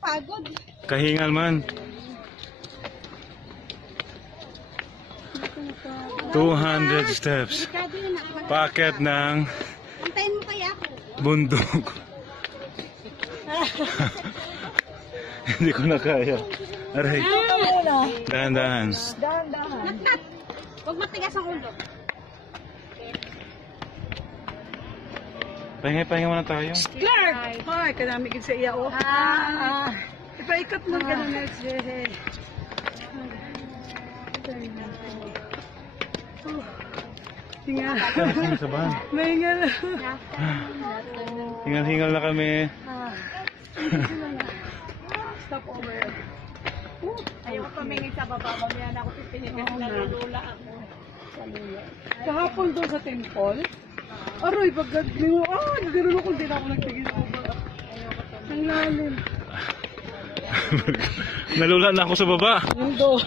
pagod. Kahingal man. 200 steps. Paakyat ng Antayin mo kaya ako. bundok. Hindi ko na kaya. Aray. Dahan-dahan. Nat. Huwag matigas ang ulo. Pahinga muna tayo. Clark! Ay, kanamigin sa iya, oh. Ipaikot mo ka na next. Hingal. Sa bahan. Mahingal. Hingal-hingal na kami. Stop over. Ayaw ko pamingin sa baba. Mamaya na ako pipinit kasi nalulula ako. Kahapon doon sa temple. Aroy, pagkat mo, nagkaroon ako, hindi na ako nagtigil ko ba. Ang lalim. Nalula na ako sa baba. Mundo.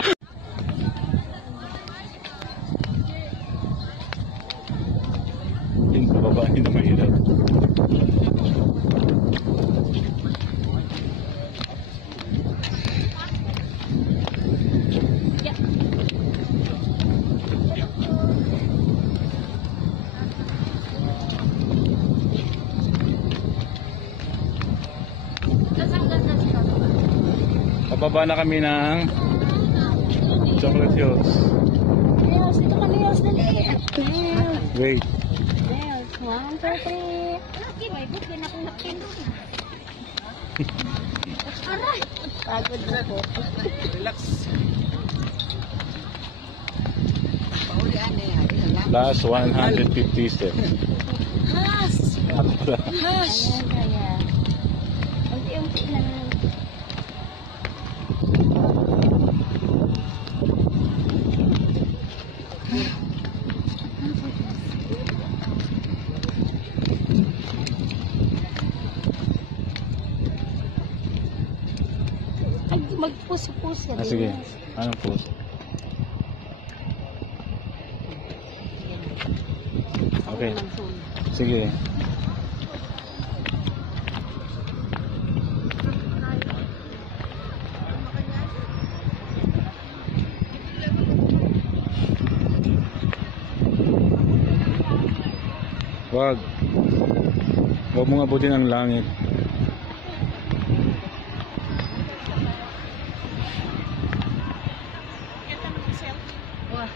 Yung baba, hindi na mahirap. Pababa na kami ng Chocolate Hills. Yes, dito kami yung dali. Wait. Yes, 1, 2, 3. Okay, may book din akong nakino. Aray! Pagod na po. Relax. Last 150 steps. Has! Has! Ayan kaya. Unti-unti na lang. Ay, magpuso-puso. Sige. Anong post? Okay. Sige. Wag. Wag mo abutin ang langit. Wah,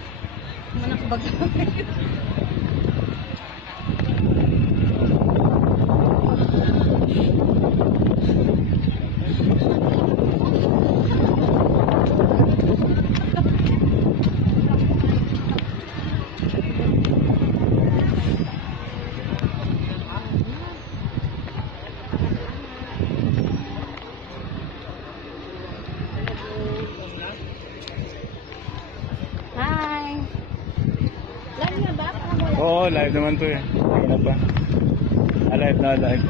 manak baga. Hi. Live na ba? Oo, live naman to eh. Hindi na pa. Alive na alive.